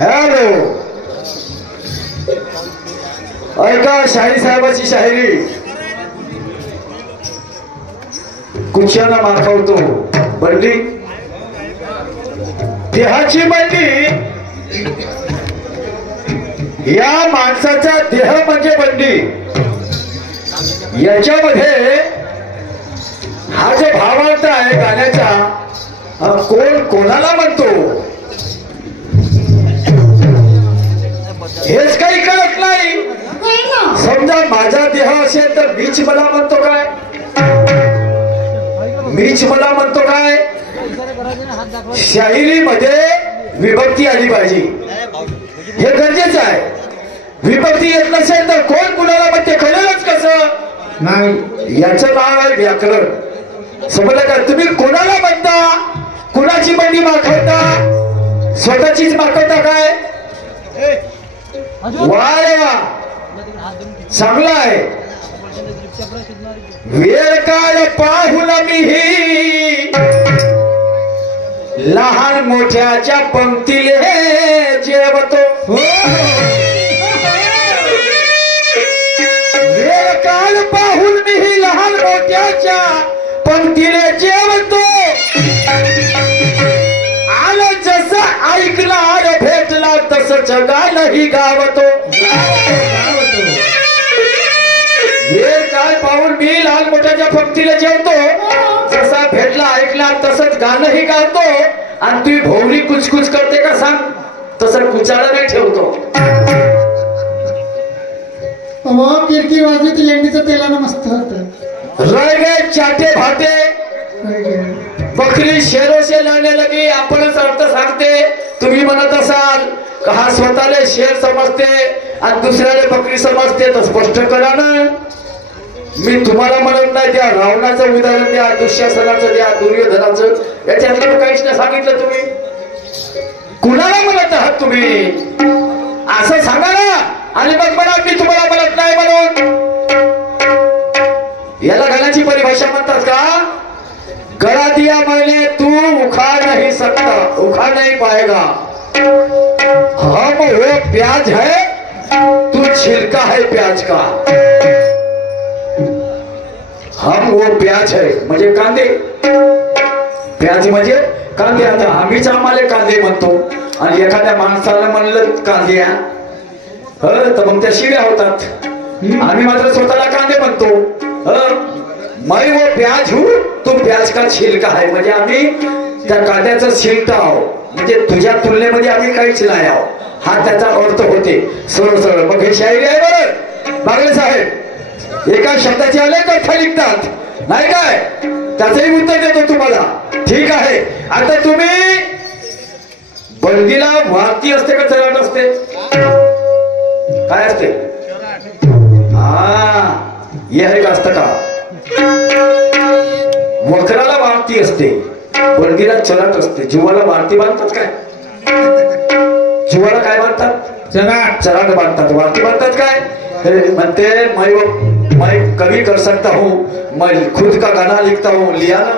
Hello, ऐका शाहीर साहेबाची शाहिरी. कुशाला माखवतो बंडी, देहाची बंडी. या माणसाचा देह म्हणजे बंडी. याच्यामध्ये हा जो भावार्थ आहे गाण्याचा, कोण कोणाला म्हणतो हेच काही कळत नाही. समजा माझा देह असेल तर मीच मला म्हणतो काय, मीच मला म्हणतो काय. शाहिरीमध्ये विभक्ती आली पाहिजे, हे गरजेचं आहे. विभक्ती येत नसेल तर कोण कुणाला म्हणते कळेलच कसं नाही. याचं नाव आहे व्याकरण. समजलं का? तुम्ही कोणाला म्हणता, कुणाची बंडी माखवता, स्वतःचीच माखवता काय? वा, चांगला आहे. वेळ काळ पाहून मीही लहान मोठ्याच्या पंक्तीले जेवतो. वेळ काळ पाहून मीही लहान मोठ्याच्या पंक्तीले जेवतो. आलं जसं ऐकणार भेटला तसं जगालाही गावतो. वेळ काळ पाहून मी लहान मोठ्याच्या पंक्तीला जेवतो. जसा भेटला ऐकला तसंच गाणंही गातो. आणि तू भोवरी कुचकुच करते का सांग, तसं कुचाळा नाही ठेवतो. कीर्ती वाजवी लेंडीचं तेलानं मस्त होत. रह गए चाटे भाटे, बकरी शेरों से लढने लगी. आपणच अर्थ सांगते. तुम्ही म्हणत असाल का हा स्वतःला शेर समजते आणि दुसऱ्याला बकरी समजते, तर स्पष्ट करा ना. मी तुम्हाला म्हणत नाही, त्या रावणाचं उदाहरण द्या, दुःशासनाचं द्या, दुर्योधनाचं. याच्यातलं काहीच नाही सांगितलं. तुम्ही कुणाला म्हणत आहात तुम्ही असं सांगा ना. आणि मग म्हणा मी तुम्हाला म्हणत नाही म्हणून. याला गाण्याची परिभाषा म्हणतात का? गला दिया मैंने तू उखाड़ नहीं सकता, उखाड़ नहीं पाएगा. हम वो प्याज है तू छिलका है प्याज का. हम वो प्याज है म्हणजे कांदे. प्याज म्हणजे कांदे. आता आम्हीच आम्हाला कांदे म्हणतो आणि एखाद्या माणसाला म्हणलं कांद्या तर मग त्या शिव्या होतात. आम्ही मात्र स्वतःला कांदे म्हणतो. मैं वो प्याज हूं तू प्याज का छिलका है म्हणजे आम्ही त्या कांद्याचं छिलका आहोत. म्हणजे तुझ्या तुलनेमध्ये आम्ही काहीच नाही आहोत, हा त्याचा अर्थ होते सरळ सरळ. मग हे शायरी आहे बरं बागले साहेब. एका शब्दाचे अनेक अर्थ लिखतात नाही काय, त्याचंही उत्तर देतो तुम्हाला. ठीक आहे. आता तुम्ही बंदीला वारती असते का चराट असते? काय असते? हा, हे का असतं का? वखराला वारती असते, बंदीला चराट असते. जीवाला वारती बांधतात काय? जीवाला काय बांधतात? चराट. चराट बांधतात. वारती बांधतात काय? म्हणते मैं कभी कर सकता हूँ, मैं खुद का गाना लिखता हूँ. लिहा ना.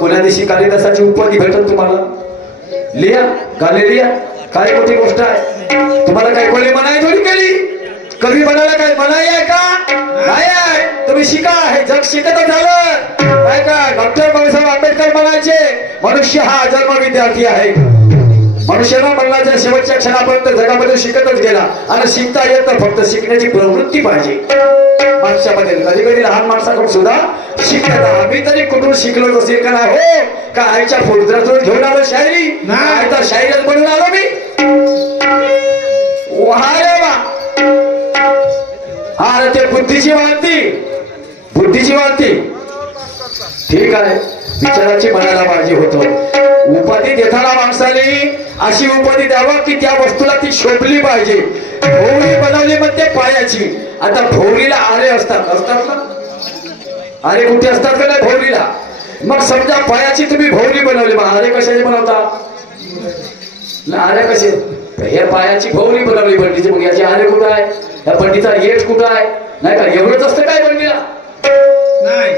कोण्या दिवशी कालिदासाची उपाधी भेटत तुम्हाला. लिहा, गाणे लिहा. काय मोठी गोष्ट आहे. तुम्हाला काय कोणी मनाई थोडी केली. कवी बनायला काय मनाई आहे का? नाही आहे. तुम्ही शिका. हे जग शिकत झालं काय का? डॉक्टर बाबासाहेब आंबेडकर म्हणायचे मनुष्य हा जन्म विद्यार्थी आहे. मनुष्याला म्हणण्याच्या शेवटच्या क्षणापर्यंत जगामध्ये शिकतच गेला. आणि शिकता येत तर फक्त शिकण्याची प्रवृत्ती पाहिजे माणसामध्ये. कधी कधी लहान माणसाकडून सुद्धा शिकतात. आम्ही तरी कुठून शिकलो असेल का नाही? हो का आईच्या फुलद्रातून घेऊन आलो शायरी? नाही तर शायरीच बनवून आलो मी. रे वा. हा ते बुद्धीची वाढती, बुद्धीची वाढती. ठीक आहे. विचाराची म्हणायला पाहिजे होतं. उपाधी देताना माणसाने अशी उपाधी द्यावा की त्या वस्तूला ती शोभली पाहिजे. भोवरी बनवली म्हणते पायाची. आता भोवरीला आरे असतात ना? आरे कुठे असतात का नाही भोवरीला? मग समजा पायाची तुम्ही भोवरी बनवली, मग आरे कशाची बनवता? आरे कसे? हे पायाची भोवरी बनवली बंडीची. मग याची आरे कुठं आहे? या बंडीचा येट कुठं आहे? नाही का? एवढंच असतं काय बंडीला? नाही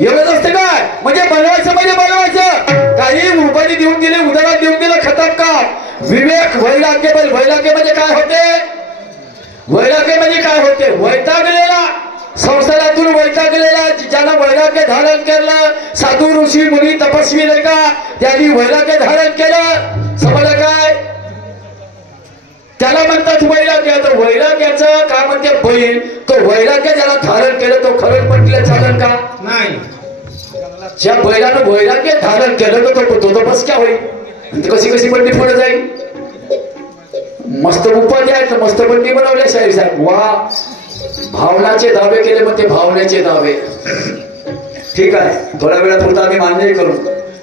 एवढंच असतं काय? म्हणजे बनवायचं म्हणजे बनवायचं. काही उपाधी देऊन दिले, उदाहरण देऊन दिलं, खतम काम. विवेक वैराग्य. वैराग्य म्हणजे काय होते? वैराग्य म्हणजे काय होते? वैतागलेला, संसारातून वैतागलेला, ज्यानं वैराग्य धारण केलं, साधू ऋषी मुनी तपस्वी नाही का, त्यांनी वैराग्य धारण केलं. समजलं काय? त्याला म्हणतात वैराग्य. तर वैराग्याचं काय म्हणते बैल, तो वैराग्य ज्याला धारण केलं तो खरंच म्हटलं चालेल का? नाही. ज्या बैलानं वैराग्य धारण केलं तो बस क्या होईल? कशी कशी बंडी पुढे जाईल? मस्त उपाधी आहेत, मस्त बंडी बनवल्या शाहीर साहेब. वा, भावनाचे दावे केले मग ते भावनेचे दावे. ठीक आहे, थोड्या वेळापुरता आम्ही मान्यही करू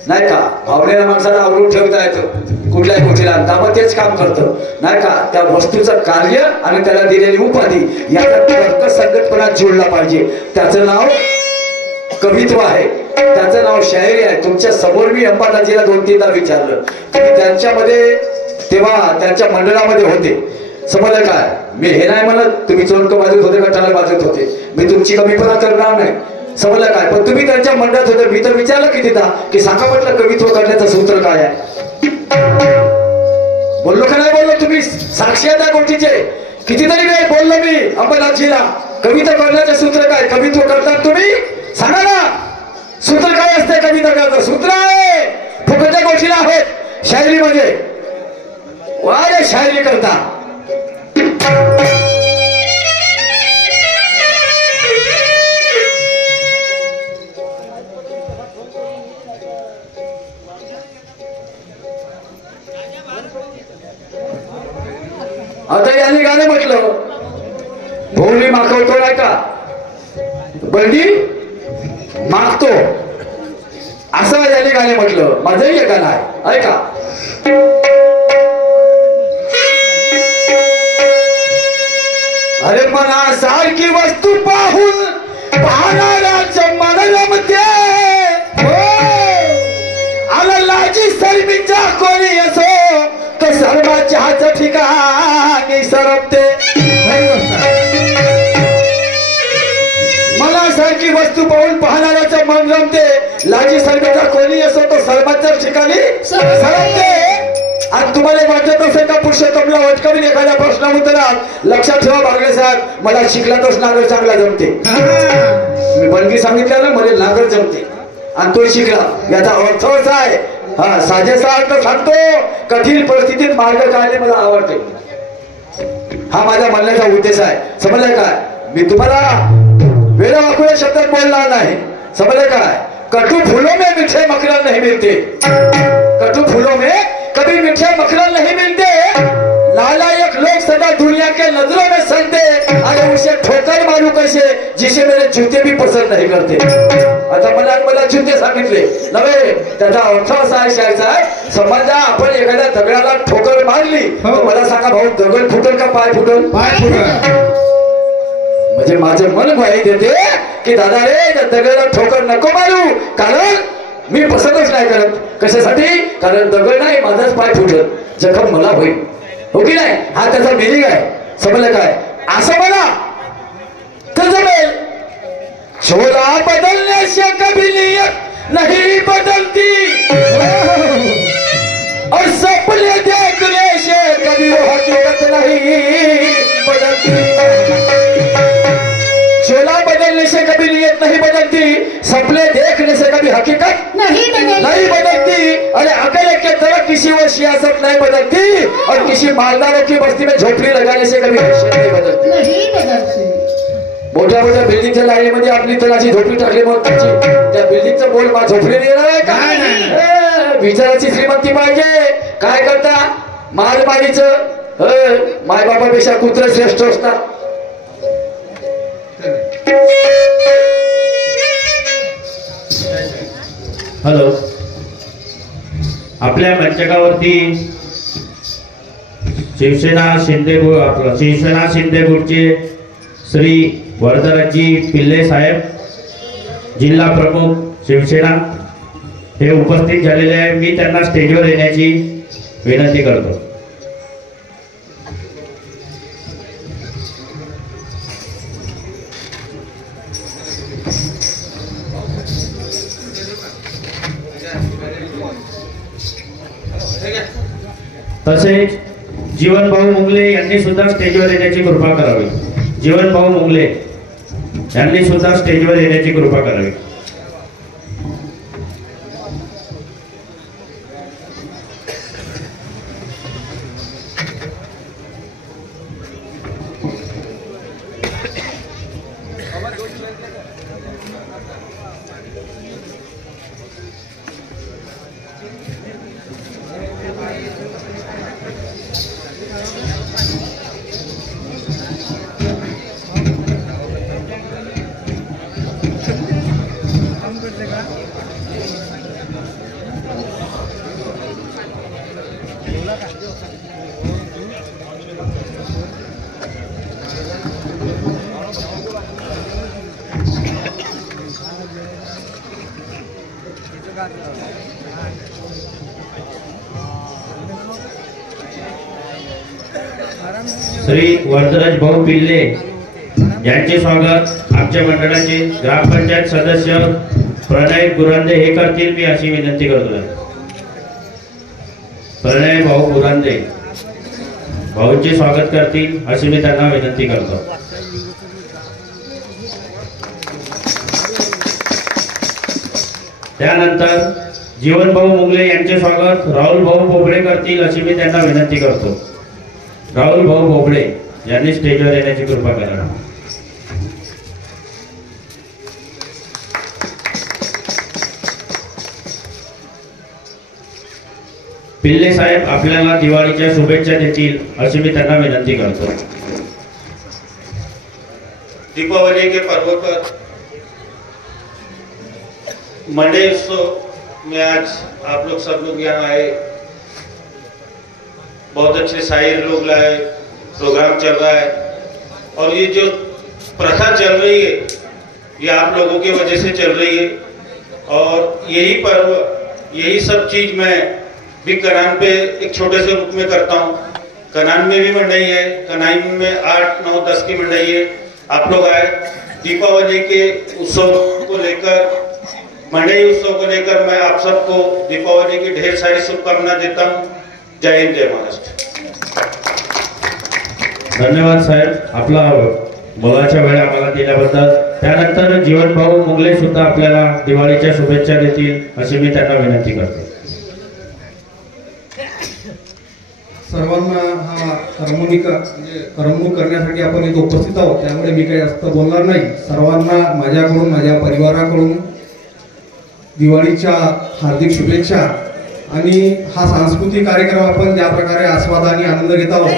नाही का. भावनेला माणसाला आवरून ठेवता येतं कुठल्याही गोष्टीला, दाबा तेच काम करतं नाही का. त्या वस्तूचं कार्य आणि त्याला दिलेली उपाधी याचा तर्क संगतपणा जुळला पाहिजे. त्याचं नाव कवित्व आहे, त्याचं नाव शायरी आहे. तुमच्या समोर मी अंबादाजीला 2-3दा विचारलं, तुम्ही त्यांच्यामध्ये तेव्हा त्यांच्या मंडळामध्ये होते. समजलं काय? मी हे नाही म्हणत तुम्ही चोरक वाजत होते का टाळा वाजत होते, मी तुमची कमीपणा करणार नाही. समजलं काय? पण तुम्ही त्यांच्या मंडळात होते. मी तर विचारलं कितीदा की सांगा म्हटलं कवित्व करण्याचं सूत्र काय आहे. बोललो का नाही बोललो? तुम्ही साक्षी आहे त्या गोष्टीचे. कितीतरी वेळ बोललो मी अंबादाजीला, कविता करण्याचे सूत्र काय? कवित्व करतात तुम्ही सांगा ना, सूत्र काय असते कविता करण्याचं? सूत्र आहे फुकटच्या गोष्टीला आहेत शायरीमध्ये. वारे शायरी करता. आता यांनी गाणं म्हटलं, भोवली मागवतो नाही का, बंडी मागतो, असं यांनी गाणे म्हटलं. माझंही एक गाणं आहे ऐका. अरे मनासारखी वस्तू पाहून पाहणाऱ्याचं मन रमते, आनंदाची शर्मीचा कोणी असो तो सर्वाच्या हाच ठिकाणी सरपते. मनासारखी वस्तू पाहून पाहणाऱ्याचं मन रमते, लाजी शर्मीचा कोणी असो तो सर्वाच्या ठिकाणी सरपते. आणि तुम्हाला वाटत असेल का पुरुषोत्तमला वटकरून एखाद्या प्रश्न उत्तरात लक्षात ठेवा बागडे साहेब, मला शिकलातच नागर चांगला जमते. मी बनगी सांगितलं ना, मला नागर जमते आणि तो शिकला, याचा अर्थ असा आहे. हा, साजेसा अर्थ सांगतो, कठीण परिस्थितीत मार्ग काढणे मला आवडते. हा माझा म्हणण्याचा उद्देश आहे. समजलं काय? मी तुम्हाला वेळ वाकुळ्या शब्दात बोलणार नाही. समजलं काय? कटू फूलों में मीठे मखरल नहीं मिलते, कटू फूलों में कभी मीठे मखरल नहीं मिलते, नालायक लोग सदा दुनिया के नजरों में सनते, अरे उसे ठोकर मारू कैसे जिसे मेरे जूते भी पसंद नहीं करते. आता मला जूते सांगितले नव्हे, त्याचा अर्थ असा आहे शाहीर साहेब, समजा आपण एखाद्या दगडाला ठोकर मारली तर मला सांगा भाऊ, दगड फुटल का पाय फुटल? पाय फुटल. म्हणजे माझं मन ग्वाही देते की दादा रे, दगडाला ठोकर नको मारू, कारण मी पसंतच नाही करत. कशासाठी? कारण दगड नाही, माझाच पाय फुटल, जखम मला होईल. हो की नाही? हा त्याचा मिनिंग आहे. समजलं काय? असं मला तर जमेल. चोला बदलने से कभी नियत नहीं बदलती, और सपने देखने से कभी वो हकीकत नहीं बदलती. चोला बदलने से कभी नियत नहीं बदलती, सपने देखने से कभी हकीकत नहीं बदलती. अरे अकल के तरह किसी वो सियासत नहीं बदलती, और किसी मालदारों की बस्ती में झोपड़ी लगाने से कभी हैसियत नहीं बदलती. मोठ्या मोठ्या बिल्डिंगच्या लाईनीमध्ये आपली तलाची झोपडी टाकली, मग त्या बिल्डिंगचं बोल मा झोपडी येणार आहे का? विचाराची श्रीमंती पाहिजे. काय करता? मारमारीचं मायबापापेक्षा कुत्र श्रेष्ठ असतात. हॅलो, आपल्या मंचकावरती शिवसेना शिंदे गुटचे श्री वरदराजी पिल्ले साहेब, जिल्हा प्रमुख शिवसेना, हे उपस्थित झालेले आहे. मी त्यांना स्टेजवर येण्याची विनंती करतो. तसेच जीवनभाऊ मुंगले यांनी सुद्धा स्टेजवर येण्याची कृपा करावी. जीवनभाऊ मुंगले यांनी सुद्धा स्टेजवर येण्याची कृपा करावी. श्री वरदराज भाऊ पिल्ले यांचे स्वागत आमच्या मंडळाचे ग्रामपंचायत सदस्य प्रणय गुरांदे हे करतील मी अशी विनंती करतो. प्रणय भाऊ गुरांदे भाऊंचे स्वागत करतील अशी मी त्यांना विनंती करतो. त्यानंतर जीवनभाऊ मुंगले यांचे स्वागत राहुल भाऊ बोबडे करतील अशी मी त्यांना विनंती करतो. राहुल भाऊ बोबडे यांनी स्टेजवर येण्याची कृपा करा. पिल्ले साहेब आपल्याला दिवाळीच्या शुभेच्छा देतील अशी मी त्यांना विनंती करतो. दीपावली के पर्व पर मंडे उत्सव में आज आप लोग सब लोग यहाँ आए. बहुत अच्छे शायर लोग लाए, प्रोग्राम चल रहा है और ये जो प्रथा चल रही है ये आप लोगों की वजह से चल रही है. और यही पर्व यही सब चीज मैं भी कनान पे एक छोटे से रूप में करता हूँ. कनान में भी मंडई है, कनाई में 8, 9, 10 की मंडई है. आप लोग आए दीपावली के उत्सव को लेकर, मंडई उत्सव को लेकर मैं आप सबको दीपावली की ढेर सारी शुभकामनाएं देता हूँ. जय हिंद, जय महाराष्ट्र. धन्यवाद साहेब आपला बोलायच्या वेळ आम्हाला दिल्याबद्दल. त्यानंतर जीवनभाऊ मुंगले सुद्धा आपल्याला दिवाळीच्या शुभेच्छा देतील अशी मी त्यांना विनंती करतो. सर्वांना हा करमणूक करण्यासाठी आपण इथे उपस्थित आहोत, त्यामुळे मी काही जास्त बोलणार नाही. सर्वांना माझ्याकडून माझ्या परिवाराकडून दिवाळीच्या हार्दिक शुभेच्छा. आणि हा सांस्कृतिक कार्यक्रम आपण ज्या प्रकारे आस्वादाने आनंद घेत आहोत,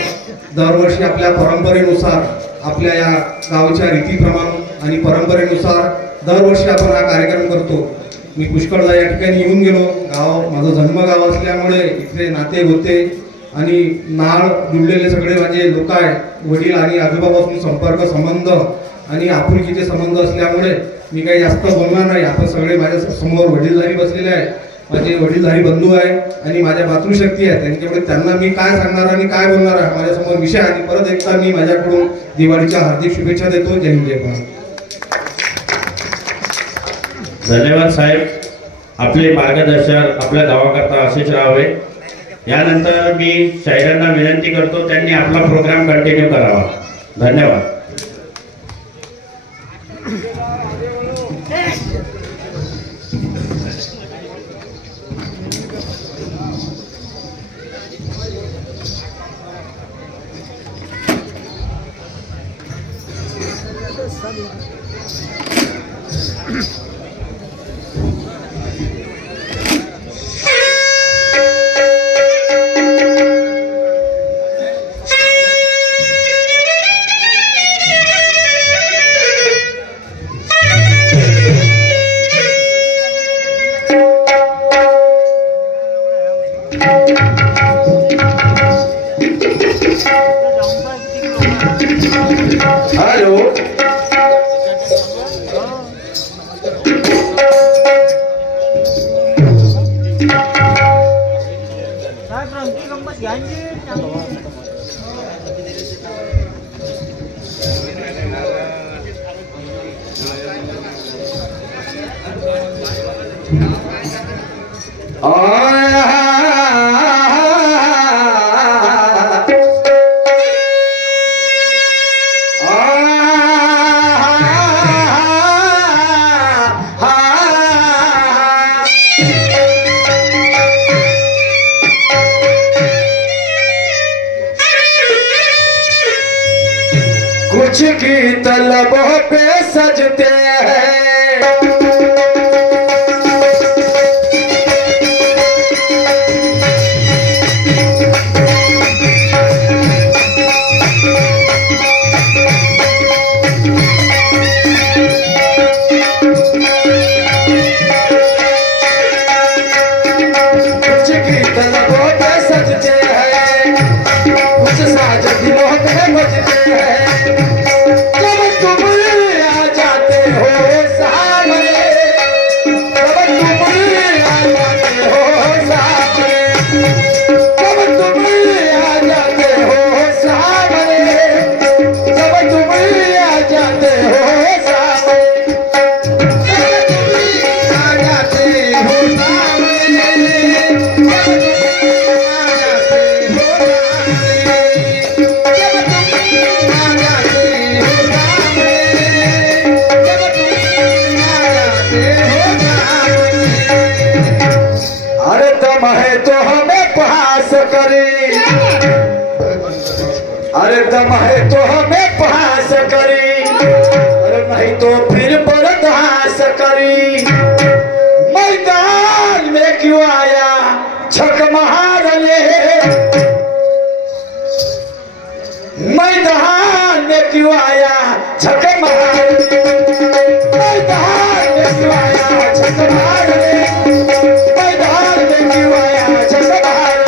दरवर्षी आपल्या परंपरेनुसार आपल्या या गावच्या रीतीप्रमाणे आणि परंपरेनुसार दरवर्षी आपण हा कार्यक्रम करतो. मी पुष्कळदा या ठिकाणी येऊन गेलो. गाव माझं जन्मगाव असल्यामुळे इथे नाते होते आणि नाळ जुळलेले सगळे माझे लोक आहेत. वडील आणि आजोबापासून संपर्क संबंध आणि आपुलकीचे संबंध असल्यामुळे मी काही जास्त बोलणार नाही. आपण सगळे माझ्या समोर वडीलधारी बसलेले आहेत, माझे वडीलधारी बंधू आहेत आणि माझ्या मातृशक्ती आहेत. त्यांच्याकडे त्यांना मी काय सांगणार आणि काय बोलणार आहे माझ्यासमोर विषय. आणि परत एकदा मी माझ्याकडून दिवाळीच्या हार्दिक शुभेच्छा देतो. जय हिंद, जय भारत. धन्यवाद साहेब. आपले मार्गदर्शक आपल्या गावाकरता असेच राहावे. यानंतर मी शायरांना विनंती करतो त्यांनी आपला प्रोग्राम कंटिन्यू करावा. धन्यवाद. कुछ गीत लबों पे सजते हैं अरे दम है तो हमें पास करी, अरे नहीं तो फिर बर्दाश्त करी। मैदान में क्यों आया छक मारने, मैदान में क्यों आया छक मारने, मैदान में क्यों आया छक मारने, मैदान में क्यों आया छक मारने।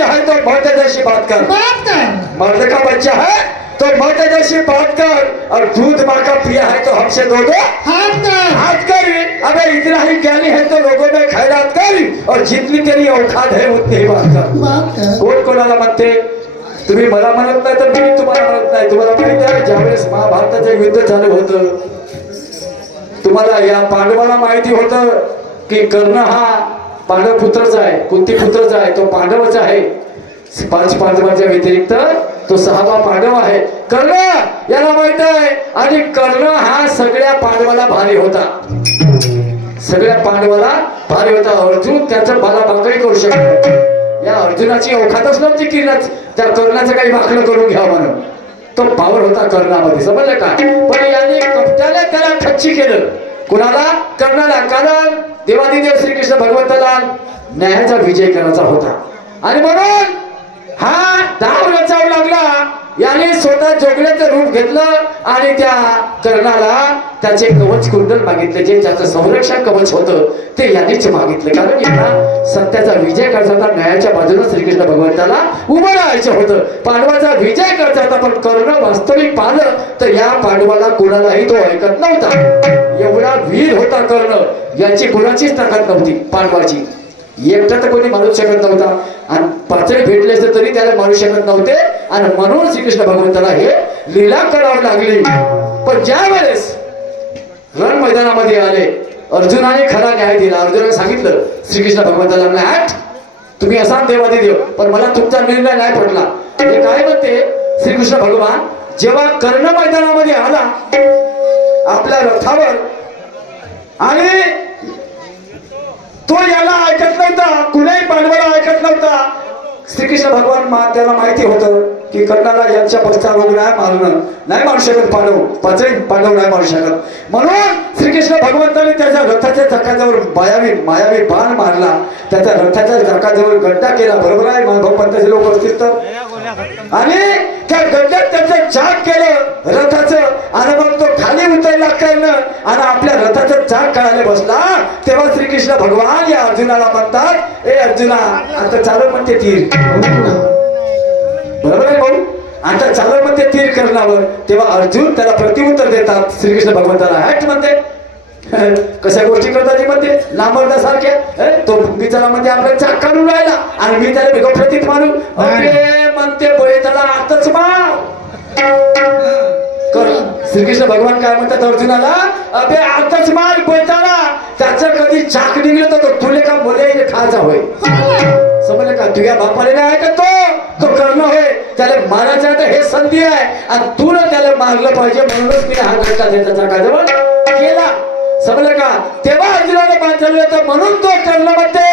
है तो मर्द जैसी बात कर, मर्द का बच्चा है तो मर्द जैसी बात कर, और दूध माँ का पिया है तो हमसे दो हाथ कर। अगर इतना ही ज्ञानी है तो लोगों में खैरात कर, और जितनी तेरी औकात है उतनी ही बात कर। कोण कोणाला म्हणते तुम्ही मला म्हणत नाही तर मी तुम्हाला म्हणत नाही। तुम्हाला माहिती आहे ज्यावेळेस महाभारताचं युद्ध चालू होतं, तुम्हाला या पांडवाला माहिती होतं की कर्ण हा पांडव पुत्रच आहे, कुंती पुत्रच आहे, तो पांडवच आहे। 5 पांडवांच्या व्यतिरिक्त तो 6वा पांडव आहे कर्ण, याला माहित आहे। आणि कर्ण हा सगळ्या पांडवाला भारी होता, सगळ्या पांडवाला भारी होता। अर्जुन त्याचं बालाबाकडी करू शकतो, या अर्जुनाची औकातच नव्हती की त्या कर्णाचं काही भाकलं करून घ्या म्हणून, तो पावर होता कर्णामध्ये, समजलं का? पण याने कपट्याने त्याला खच्ची केलं, कुणाला? कर्णाला। कारण देवादिदेव श्रीकृष्ण भगवंताला न्यायाचा विजय करायचा होता, आणि म्हणून हा डाव रचावू लागला। याने स्वतः जोगल्याचं रूप घेतलं आणि त्या कर्णाला त्याचे कवच कुंडल मागितले, जे त्याचं संरक्षण कवच होतं ते यांनीच मागितलं. कारण यांना सत्याचा विजय करायचा होता, न्यायाच्या बाजूला श्रीकृष्ण भगवंताला उभं राहायचं होतं. पांडवाचा विजय करायचा होता, पण कर्ण वास्तविक पाहिलं तर या पांडवाला कोणालाही तो ऐकत नव्हता. एवढा वीर होता कर्ण, याची कोणाचीच ताकद नव्हती पांडवाची. एकटा तर कोणी मारू शकत नव्हता आणि पाचळे भेटले असते तरी त्याला मारू शकत नव्हते. आणि म्हणून श्रीकृष्ण भगवंताला हे लीला करावी लागली. पण ज्या वेळेस रण मैदानामध्ये आले, अर्जुनाने खरा न्याय दिला. अर्जुनाने सांगितलं श्रीकृष्ण भगवंताला, हॅट तुम्ही असा देवादिदेव, पण मला तुमचा निर्णय नाही पडला. हे काय म्हणते श्रीकृष्ण भगवान, जेव्हा कर्ण मैदानामध्ये आला आपल्या रथावर आणि तो याला ऐकत नव्हता, कुणाही पांडवाला ऐकत नव्हता. श्रीकृष्ण भगवान त्याला माहिती होतं की कर्णाला यांच्या पश्चात रोग नाही मारू शकत पांडव नाही मारू शकत. म्हणून श्रीकृष्ण भगवंताने त्याच्या रथाच्या चाकाजवळ मायावी बाण मारला, त्याच्या रथाच्या चाकाजवळ गड्डा केला. बरोबर आहे, भगवंताचे लोक असतील तर. आणि त्या गड्ड्यात त्याचं चाक केलं रथाचं, आणि मग तो खाली उतरला कर्ण आणि आपल्या रथाचं चाक काढायला बसला. तेव्हा श्रीकृष्ण भगवान या अर्जुनाला म्हणतात, ए अर्जुना आता चालू म्हणते तीर. बरोबर आहे भाऊ, आता चालू म्हणते तीर करण्यावर. तेव्हा अर्जुन त्याला प्रतिउत्तर देतात श्रीकृष्ण भगवंताला, हॅट म्हणते कशा गोष्टी करतात म्हणते नामर्दासारख्या. तो बिचारा म्हणते आपल्या चाक काढून राहिला आणि मी त्याला बिगो प्रतीत मारू. अरे म्हणते बळे त्याला आताच मार. श्रीकृष्ण भगवान काय म्हणतात अर्जुनाला, अबे आताच मार बैताला. त्याचं कधी चाक निघलं तर तुले का बोले खायचा होय. समजलं का, तुझ्या बापाने नाही ऐकत तो कर्ण होय, त्याला मारायचं तर हे संधी आहे आणि तू ना त्याला मारलं पाहिजे. म्हणूनच मी हा गट्टा त्याच्या चाकाजवळ केला. समजलं का. तेव्हा अर्जुनाला बांधलं होतं, म्हणून तो कर्ण म्हणते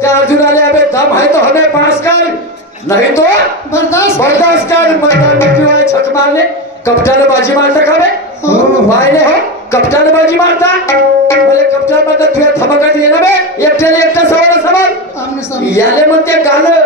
त्या अर्जुनाला, अबे दम आहे तो हमें पास कर, नाही तो बर्दाश्त कर. मृत्यू छक मारले, कपटाला बाजी मारता का बे वायले हो, कपटाला बाजी मारता बोले कपटाला मारता तुझ्या धमकात ये ना बे, एकट्याने एकटा सवाल सवाल याले म्हणते गाणं.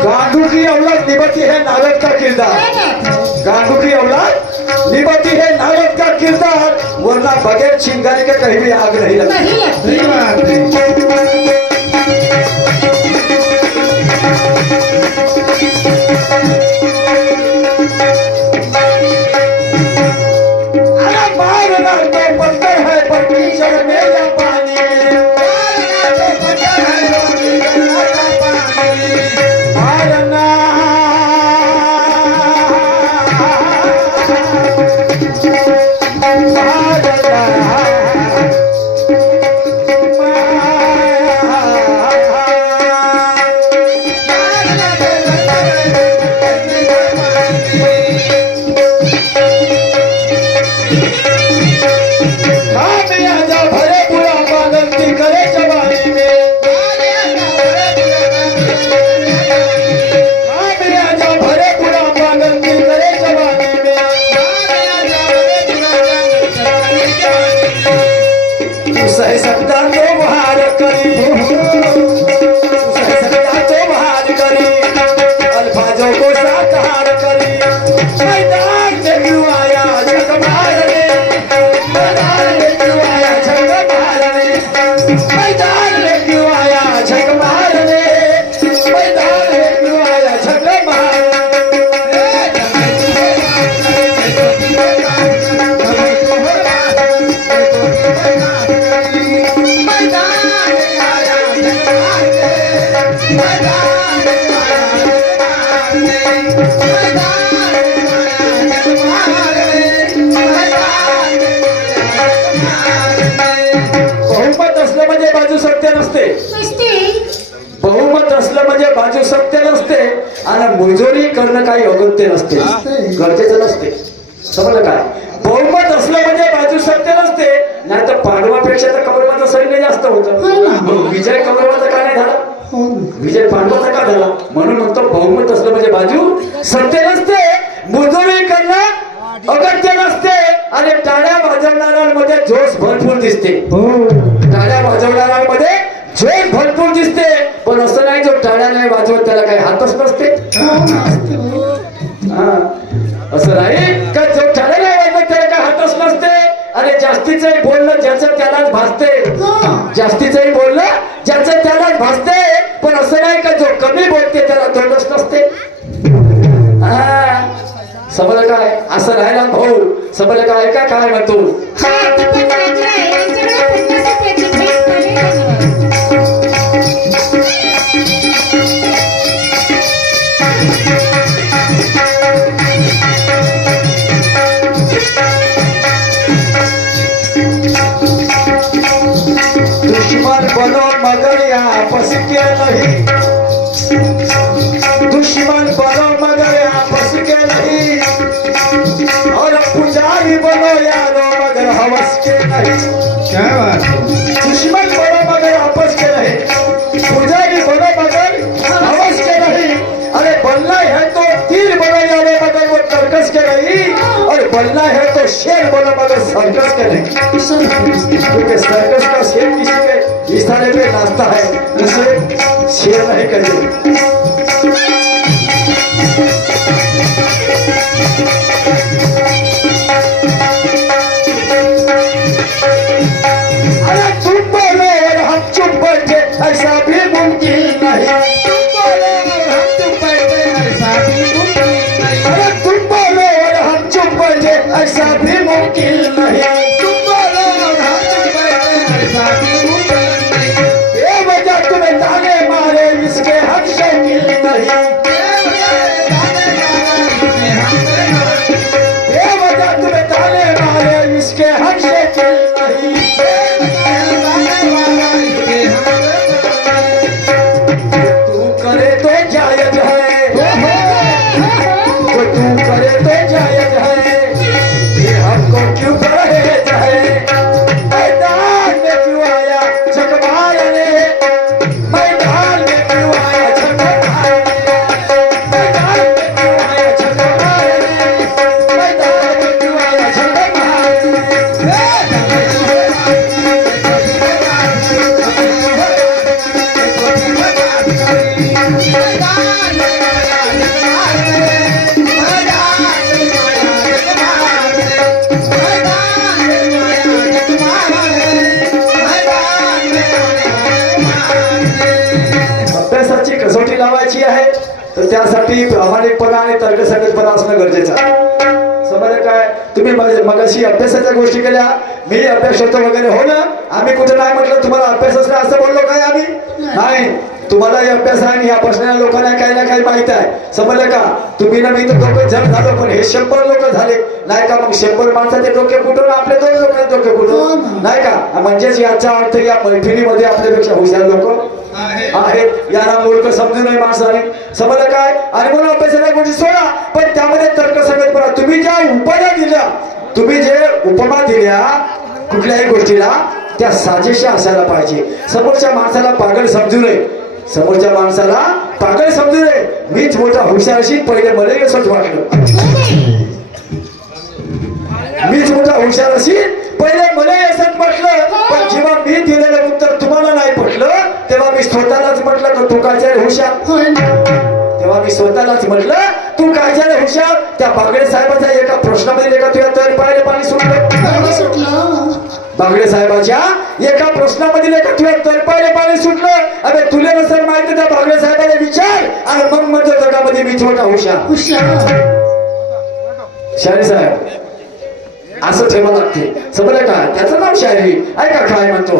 गांडू की औलाद निभाती है नारद का किरदार, गांडू की औलाद निभाती है नारद का किरदार, वरना बगैर चिंगारी के कहीं भी आग नहीं लगती. अरे मारना तो पत्थर है पर कीचड़ में या पानी बहुमत असलं म्हणजे बाजू सत्य नसते. बहुमत असलं म्हणजे बाजू सत्य नसते आणि मुजोरी करणं काही अगत्य नसते, गरजेचं नसते. समजलं काय? बहुमत असलं म्हणजे बाजू सत्य नसते. नाही तर पांडवापेक्षा तर कौरवाचं सैन्य जास्त होतं. विजय कौरवाचा का नाही झाला? विजय पांडवाचा का झाला? म्हणून म्हणतो बहुमत असलं म्हणजे बाजू सत्य नसते, मुजोरी करणं अगत्य नसते आणि टाळ्या वाजवणाऱ्यांमध्ये जोश भरपूर दिसते. टाळ्या वाजवणाऱ्यांमध्ये जोश भरपूर दिसते, पण असं नाही जो टाळ्या नाही वाजवत त्याला काही हातच नसते. असं नाही का जो टाळ्या नाही वाजवत त्याला काही हातच नसते. आणि जास्तीचंही बोलणं ज्याचं त्यालाच भासते, जास्तीचंही बोलणं ज्याचं त्यालाच भासते, पण असं नाही का जो कमी बोलते त्याला तोंडच नसते. समजलं काय? असं राहिला भाऊ. समजलं काय? का काय म्हणतो? दुश्मन बनो मगर आपस के नहीं, दुश्मन बनो मगर आपस के नहीं, और पुजारी बनो यारो मगर हवस के नहीं. क्या बात है? दुश्मन बनो मगर आपस के नहीं, पुजारी बनो मगर हवस के नहीं. अरे बनना है तो तीर बनो यारो मगर वो तर्कस के नहीं, और बनना है तो शेर बनो मगर सर्कस के नहीं. क्योंकि सर्कस का शेर किसी के इशारे पे नाचता है, उसे शेर नहीं करेंगे. अरे तुम बोलो और हम चुप बैठे ऐसा भी मुमकिन नहीं. तुम बोलो और हम चुप बैठे ऐसा भी मुमकिन नहीं. अरे तुम बोलो और हम चुप बैठे ऐसा भी मुमकिन नहीं. तुम बोलो और हम चुप बैठे ऐसा भी मुमकिन नहीं. बेवजह तुम्हें ताने मारे इसके हक शकील नहीं. बेवजह तुम्हें ताने मारे इसके हक शकील नहीं. तू करे तो जायज है, तू करे तो जायज है, ये हमको क्यों परहेज है. मैदान में क्यों आया झक मारने, मैदान में क्यों आया झक मारने, मैदान में क्यों आया झक मारने, मैदान में क्यों आया झक मारने. अभ्यासाची कसोटी लावायची आहे तर त्यासाठी प्रामाणिकपणा आणि तर्कसंगतपणा असणं गरजेचं आहे. समजलं काय? तुम्ही मगाशी अभ्यासाच्या गोष्टी केल्या, मी अभ्यास होतो वगैरे हो ना. आम्ही कुठे नाही म्हटलं तुम्हाला अभ्यासच नाही असं बोललो काय आम्ही? नाही. तुम्हाला हे अभ्यास आहे आणि या बसणाऱ्या लोकांना काही ना काही माहित आहे. समजलं का? तुम्ही ना मी तर डोकं जड झालो, पण हे 100 लोक झाले नाही का? मग 100 माणसाचे डोके कुठून, आपले 2 लोकांचे डोके कुठून, नाही का? म्हणजेच याचा अर्थ या मैफिलीमध्ये आपल्यापेक्षा हुशार लोक आहेत यांना मूर्ख समजू नये माणसाने. समजलं काय? आणि म्हणून अभ्यासाच्या गोष्टी सोडा, पण त्यामध्ये तर्कसंगतपणा. तुम्ही ज्या उपाया दिल्या, तुम्ही जे उपमा दिल्या कुठल्याही गोष्टीला, त्या साजेशा असायला पाहिजे. समोरच्या माणसाला पागल समजू नये, समोरच्या माणसाला पागल समजू नये. मीच मोठा हुशार अशी पहिले मला असंच वाटलं, मीच मोठा हुशार अशी पहिले मला असंच म्हटलं. पण जेव्हा मी दिलेलं उत्तर तुम्हाला नाही पटलं, तेव्हा मी स्वतःलाच म्हटलं की तू काय झालं हुशार. तेव्हा मी स्वतःलाच म्हटलं तू काय झालं हुशार. त्या बागडे साहेबाच्या एका प्रश्नामध्ये एका तुझ्या तर पाहिलं पाणी सुटलं. बागडे साहेबाच्या एका प्रश्नामध्ये एका तुझ्या तर पाणी सुटलं. अरे तुला नसेल माहिती त्या बागडे साहेबाला विचार, आणि मग म्हणजे जगामध्ये मी छोटा हुशार. शाहीर साहेब असं ठेवा लागते. समजलं का? त्याचं नाव शायरी. ऐका काय म्हणतो.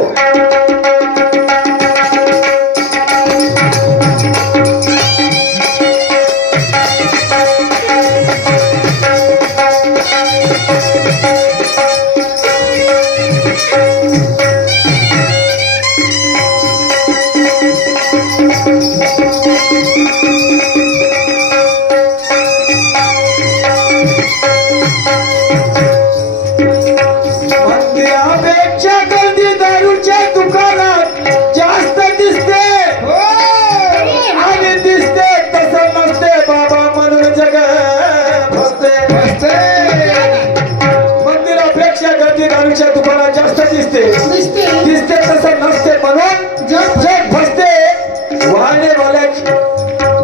मंदिरापेक्षा गर्दी दारूच्या दुकानात जास्त दिसते आणि दिसते तसं नसते बाबा म्हणून जग फसते. मंदिरापेक्षा गर्दी दारूच्या दुकानात जास्त दिसते दिसते तसं नसते म्हणून जग फसते. वाहनेवाल्याची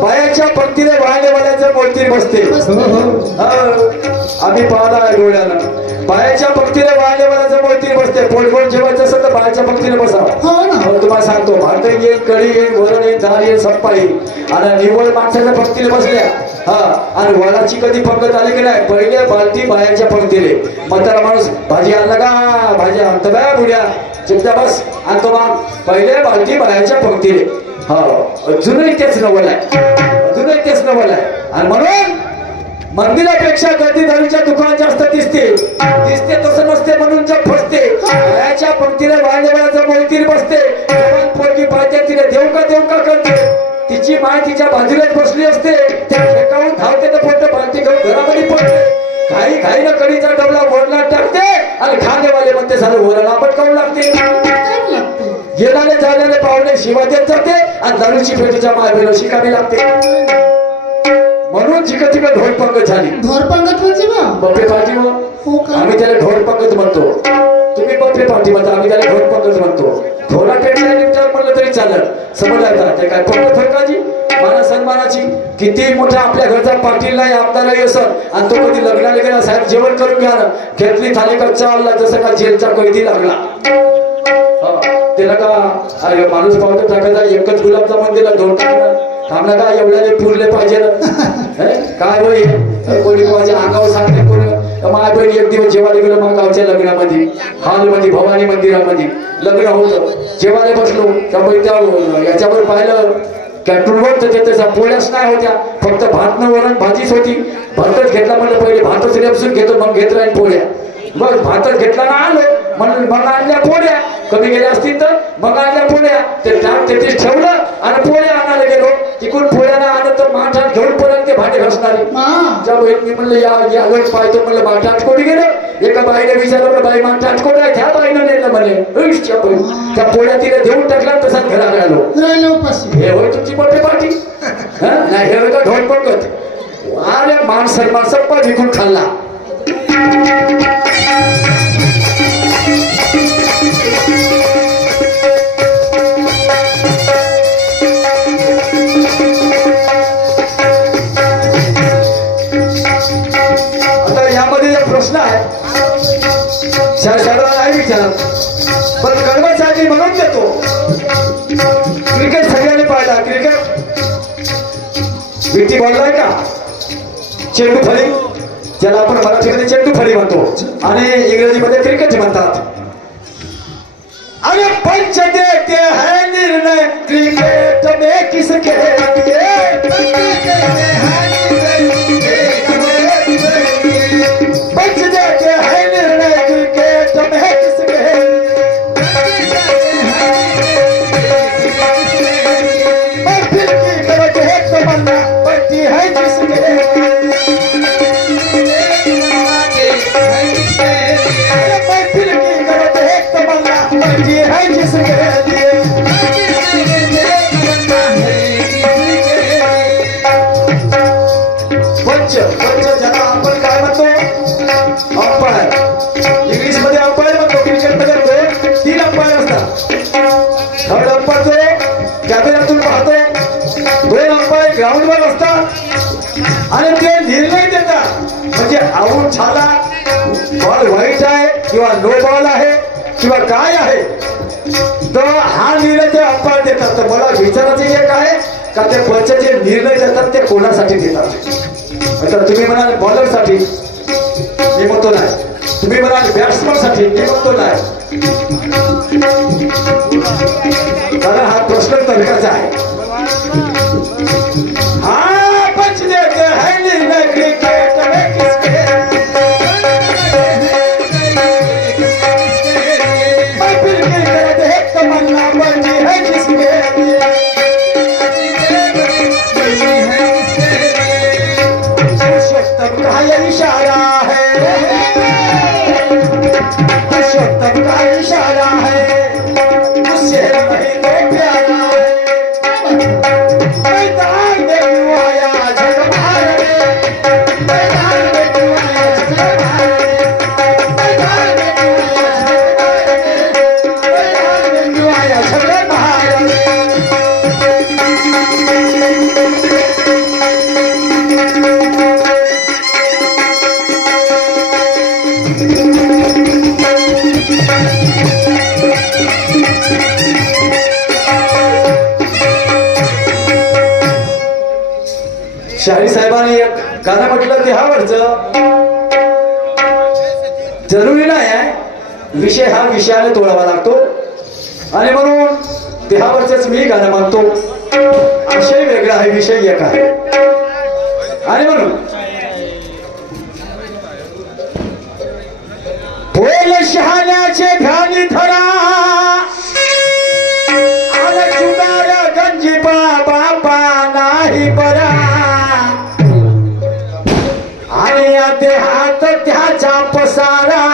बायाच्या पंक्तीने वाहनेवाल्याचं मूर्ती बसते. आम्ही पाहला आहे डोळ्यानं. बायाच्या पंक्तीने वाहनेवाल्याचं मूर्ती बसते. पोटभर जेवायचं असेल तर बायाच्या पंक्तीने बसावं. तुम्हाला सांगतो भात येईल, कढी येईल, वरण येईल, डाळ येईल, सप्पा येईल. आणि निव्वळ माणसाच्या पंक्तीने बसल्या. आणि वडाची कधी पंगत आली की नाही पहिले बालटी बायाच्या पंक्तीने. म्हातारा माणूस भाजी आणला का भाजी आणतो बा बुड्या चिपत्या बस आणतो मग पहिले बालटी बायाच्या पंक्तीने. अजूनही तेच नवल आहे, अजूनही तेच नवल आहे. आणि म्हणून मंदिरापेक्षा गर्दी दारूच्या दुकानात जास्त दिसते तसं नसते म्हणून जग फसते. बायाच्या पंक्तीने वाहनेवाल्याचं मूर्तीने बसते. जवान पोरगी पाहते तिने देऊ का करते. तिची माय तिच्या बाजूलाच बसली असते. त्या फेकावून धावते तर फक्त बालटी घेऊन घरामध्ये पडते. घाईनं कढीचा डबला वरला टाकते आणि खाणेवाले म्हणते झालं वरण आपटकावून लागते. येणारे जाणारे पाहुणे शिवा देत जाते आणि दारूची पेटीच्या मायबेला शिकावी लागते. म्हणून जिकडे तिकडे ढोल पंगत झाली. ढोल पंगत म्हणजे बफे पार्टी आम्ही त्याला ढोल पंगत म्हणतो. तुम्ही बफे पार्टी म्हणता, आम्ही त्याला ढोल पंगत म्हणतो. ढोला पेटला निघतात म्हणलं तरी चालत. समजलं ते काय पंगत फरकाची मान सन्मानाची. किती मोठा आपल्या घरचा पाटील नाही आमदार नाही असत आणि तो कधी लग्नाला गेला साहेब जेवण करून घ्या ना घेतली थाली का चालला जसं का जेलचा कैदी लागला. त्याला का अरे माणूस पावतो टाकायचा एकच गुलाबजामुन दिला 2 थांबला का एवढ्याने पुरले पाहिजे ना काय होईल. कोणी माझ्या अंगावर सांगते कोणी माझ्या बहीण एक दिवस जेवायला गेलो मग गावच्या लग्नामध्ये हॉलमध्ये भवानी मंदिरामध्ये लग्न होतं. जेवायला बसलो त्या याच्यावर पाहिलं कॅटरूनवर तर त्याच्या पोळ्याच नाही होत्या फक्त भात न वरण भाजीच होती. भातच घेतला म्हणलं पहिले भातच रेपसून घेतो मग घेत राहील पोळ्या. बस भातच घेतला ना आलो म्हणून मग आणल्या पोळ्या कमी गेल्या असतील तर मग आणल्या पोळ्या. ते टाक तेथेच ठेवलं आणि पोळ्या आणायला गेलो. तिकडून पोळ्याला आलं तर माठात घेऊन पर्यंत ते भांडे घासणारी ज्या बहीण मी म्हणलं या वेळ पाहतो म्हणलं माठात कोणी गेलं. एका बाईने विचारलं बाई माठात कोण आहे त्या बाईनं नेलं म्हणे. त्या पोळ्या तिला देऊन टाकला तसाच घरात राहिलो. हे होय तुमची मोठी पार्टी नाही हे का ढोल पंगत. अरे मान सन्मान सप्पा विकून खाल्ला. आता यामध्ये एक प्रश्न आहे शाळेला नाही विचारत पण कर्मचारी म्हणून देतो. क्रिकेट सगळ्यांनी पाहिला. क्रिकेट विटी बॉललाय का चेंडू फळी ज्याला आपण मराठीमध्ये चेंडू फळी म्हणतो आणि इंग्रजीमध्ये क्रिकेट म्हणतात. अरे पंच देते हैं निर्णय क्रिकेट में किसके लिए. पंच देते हैं निर्णय क्रिकेट में किसके महफिल की तरफ है तमन्ना बनती है जिसके. महफिल की तरफ है तमन्ना बनती है जिसके लिए. पंच ज्याला आपण काय म्हणतो अंपायर. इंग्लिश मध्ये अंपायर म्हणतो. क्रिकेट मध्ये 3 अंपायर असतात. थर्ड अंपायर जो कॅमेऱ्यातून पाहतो. 2 अंपायर ग्राउंडवर असतात आणि ते निर्णय देतात. म्हणजे आऊट झाला बॉल व्हाईट आहे किंवा नो बॉल आहे किंवा काय आहे तर हा निर्णय ते अंपायर देतात. तर मला विचारायचं एक आहे का ते पंच जे निर्णय देतात ते कोणासाठी देतात. तर तुम्ही म्हणाल बॉलरसाठी मी म्हणतो नाही. तुम्ही म्हणाल बॅट्समन साठी मी म्हणतो नाही. कारण हा प्रश्न तर्काचा आहे. हा पंच देते है निर्णय क्रिकेट पुरुषोत्तम का ये इशारा है, पुरुषोत्तम का इशारा है, उससे नहीं तो प्यारा है। मैदान में क्यों आया जग मारने, मैदान में क्यों आया जग मारने, मैदान में क्यों आया जग मारने, मैदान में क्यों आया जग मारने। शाहीर साहेबांनी एक गाणं म्हटलं देहावरचं, जरुरी नाही आहे, विषय हा विषयाने तोडावा लागतो आणि म्हणून देहावरच मी गाणं म्हणतो. आशय वेगळा आहे, विषय एक आहे आणि म्हणून बोल शहाण्याचे ध्यानी धरा, आला जुगार गंजी बाबा नाही बरा, आणि या देहात त्याचा पसारा,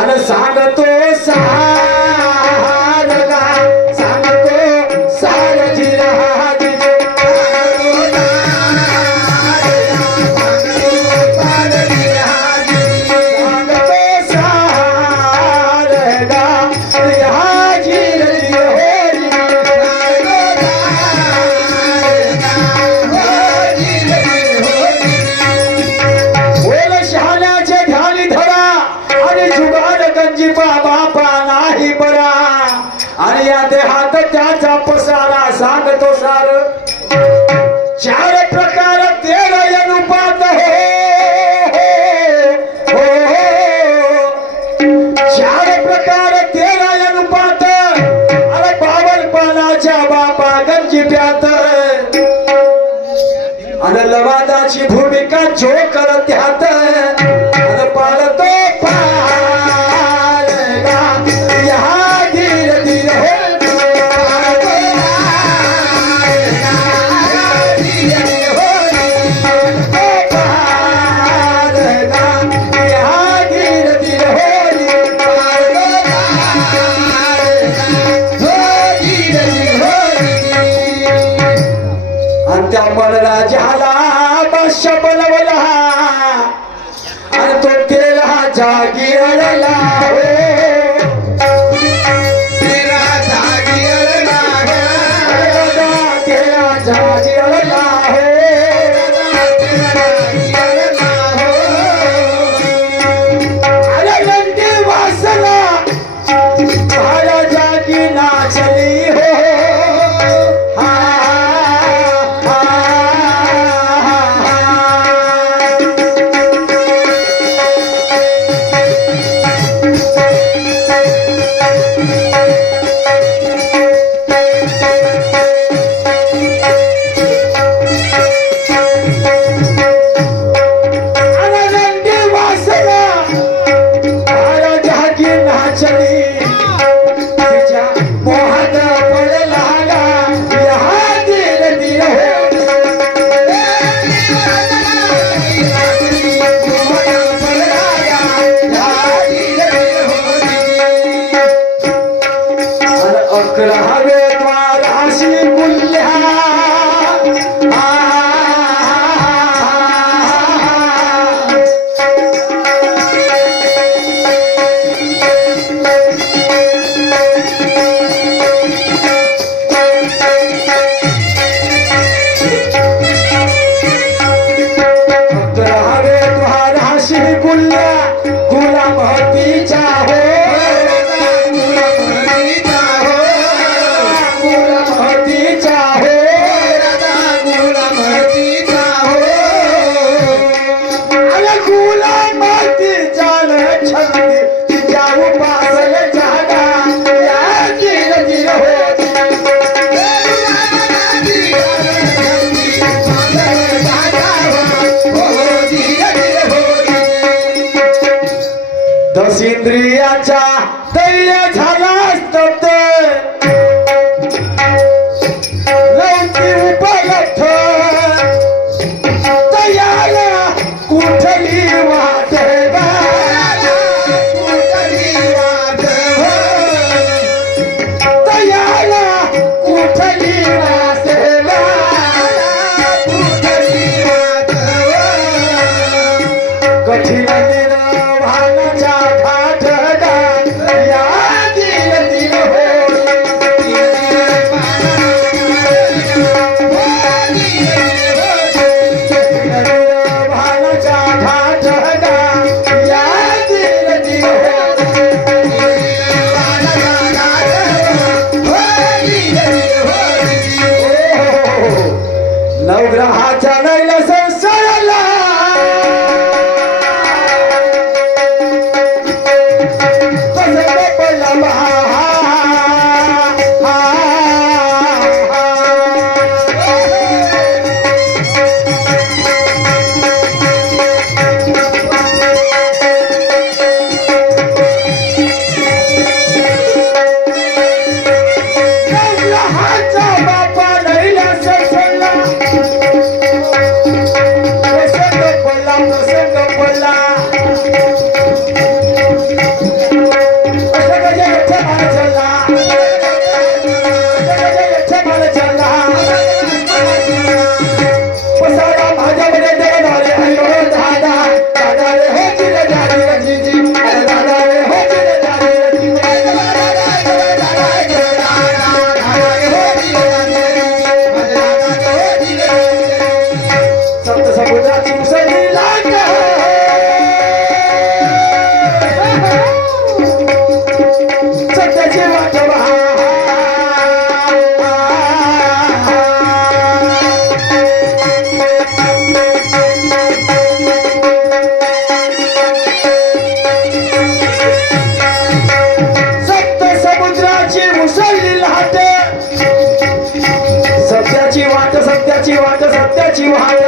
आणि सांगतो सारगा, सांगतो सार जिरा त्याचा पसारा, सांगतो सार. चार प्रकार तेरा अनुपात हो, चार प्रकार तेरा अनुपात, अरे बावनपणाच्या बापा गंजी प्यात, आणि लवादाची भूमिका जो कर त्यात, आणि पालतो पालगा या धीर धीर हो. त्या राजाला बादशाह बनवला, आणि तो तेरा जागी अडला हो, तेरा जागी अडला हो, तेरा जागी अडला हो, अरे नंदी वासना माझ्या जागी नाचली हो. इंद्रियाचा दैर्य झाला स्तब्ध, लौकी उपलब्ध तयार कुठली वाट दयाला कुठली वाट कठीण भावनाच्या घाट या दिल भावनाच्या घाट या नवग्रहाच्या नैल संसाराला सत्याची वाट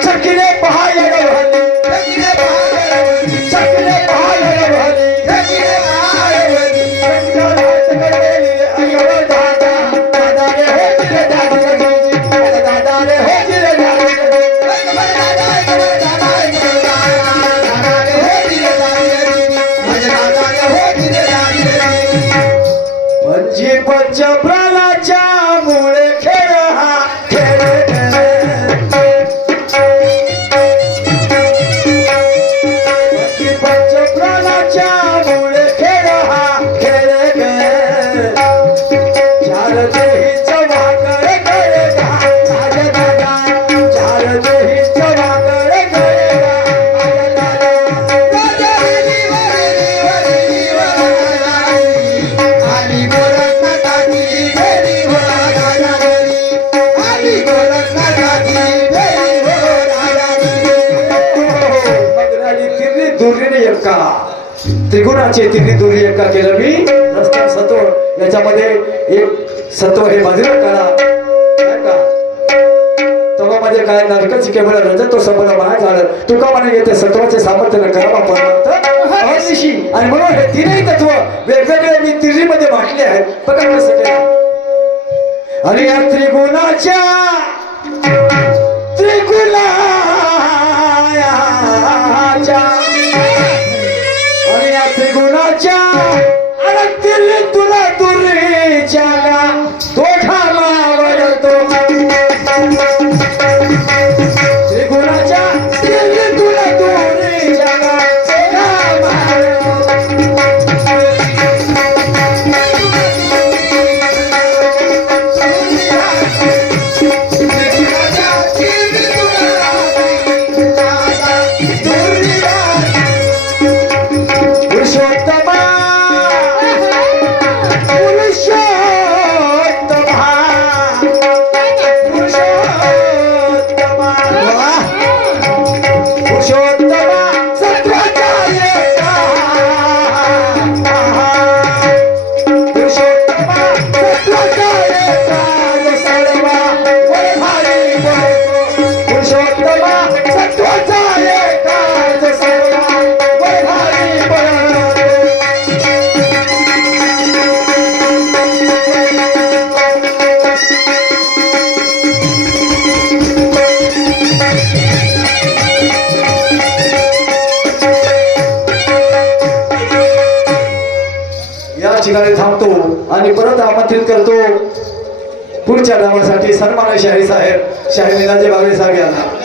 चकले पहाय चकले पहाय पंचप्राणाच्या मुळे खेळ हा खेळ पंचप्राणाच्या मुळे खेळ हा खेळ चार देहीचा वाकर गळे चार देहीचा वाकर गळे त्रिगुणाचे तिन्ही दुरी एका केलं मी रस्त्यात सत्व याच्यामध्ये एक सत्व हे बाजूला करा तेव्हा मध्ये काय नरकच केवळ रजत तो सबळ माया झालं तुका म्हणे येते सत्वाचे सामर्थ्यानं करावा परमार्थ अनिशी आणि म्हणून हे तीनही तत्व वेगवेगळे मी तिरीमध्ये मांडले आहेत बघा कसं केलं आणि या त्रिगुणाच्या त्रिगुणाच्या अडतील तुला दुरीच्या दोघाला आवडतो त्रिगुणाच्या तुला दुरीच्या ठिकाणी थांबतो आणि परत आमंत्रित करतो पुढच्या डावासाठी सन्मान्य शाही साहेब शाही मीनाजी बागडे साहेब यांना.